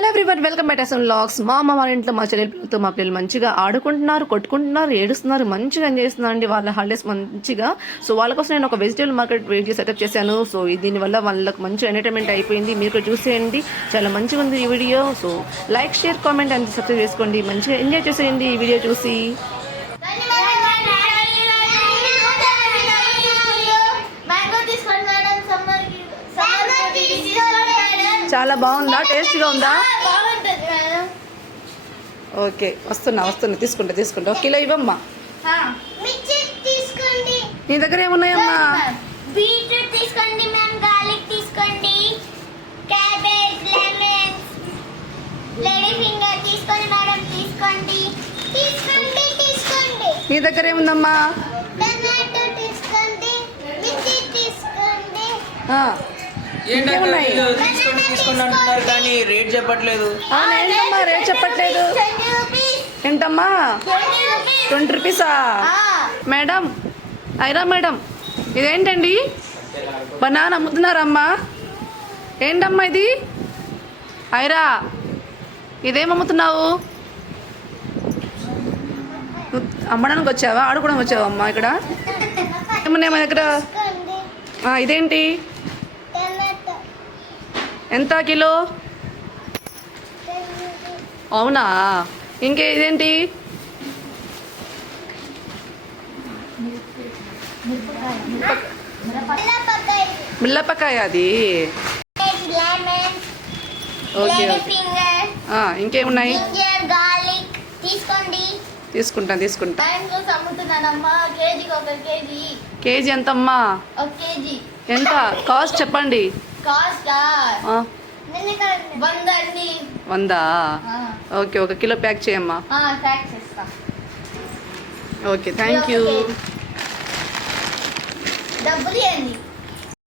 Hello everyone, welcome back to SM Vlogs. మా అమ్మ వాళ్ళ ఇంట్లో మా చెల్లెల పిల్లలతో మా పిల్లలు మంచిగా ఆడుకుంటున్నారు, కొట్టుకుంటున్నారు, ఏడుస్తున్నారు, మంచిగా ఎంజాయ్ చేస్తున్నారు అండి వాళ్ళ హాలిడేస్ మంచిగా. సో వాళ్ళ కోసం నేను ఒక వెజిటేబుల్ మార్కెట్ వీడియో సెటప్ చేశాను. సో దీనివల్ల వాళ్ళకి మంచి ఎంటర్టైన్మెంట్ అయిపోయింది. మీరు కూడా చూసేయండి, చాలా మంచిగా ఉంది ఈ video. So like, share, comment and subscribe చేసుకోండి. మంచిగా ఎంజాయ్ చేసేయండి ఈ వీడియో చూసి. చాలా బాగుందా? టేస్ట్గా ఉందా? ఓకే, వస్తున్నా తీసుకుంటా. ఒక కిలో ఇవ్వమ్మా. నీ దగ్గర ఏమున్నాయమ్మా? బీట్రూట్ తీసుకోండి మ్యామ్, గార్లిక్ తీసుకోండి, క్యాబేజ్, లెమన్స్, లేడీ ఫింగర్ తీసుకోండి మేడం, తీసుకోండి. నీ దగ్గర ఏముందమ్మా? టమాటో తీసుకోండి, మిర్చి తీసుకోండి. తీసుకోండి అంటున్నారు కానీ రేట్ చెప్పట్లేదు. ఏంటమ్మా రేట్ చెప్పట్లేదు? ఏంటమ్మా 20 రూపీసా? మేడం, ఐరా మేడం, ఇదేంటండి? బనానా అమ్ముతున్నారమ్మా? ఏంటమ్మా ఇది? ఐరా, ఇదేం అమ్ముతున్నావు? అమ్మడానికి వచ్చావా, ఆడుకోవడానికి వచ్చావా అమ్మా? ఇక్కడ ఏమన్నాయి మా దగ్గర? ఇదేంటి? ఎంత కిలో? అవునా? ఇంకే ఇదేంటి? మిల్లపకాయ అది. ఓకే, ఇంకేమున్నాయి? తీసుకుంటా. కేజీ ఎంతమ్మా? ఎంత కాస్ట్ చెప్పండి. 100. ఓకే, 1 కిలో ప్యాక్ చేయమ్మా. Okay, thank you. డబ్బులు ఇవ్వండి.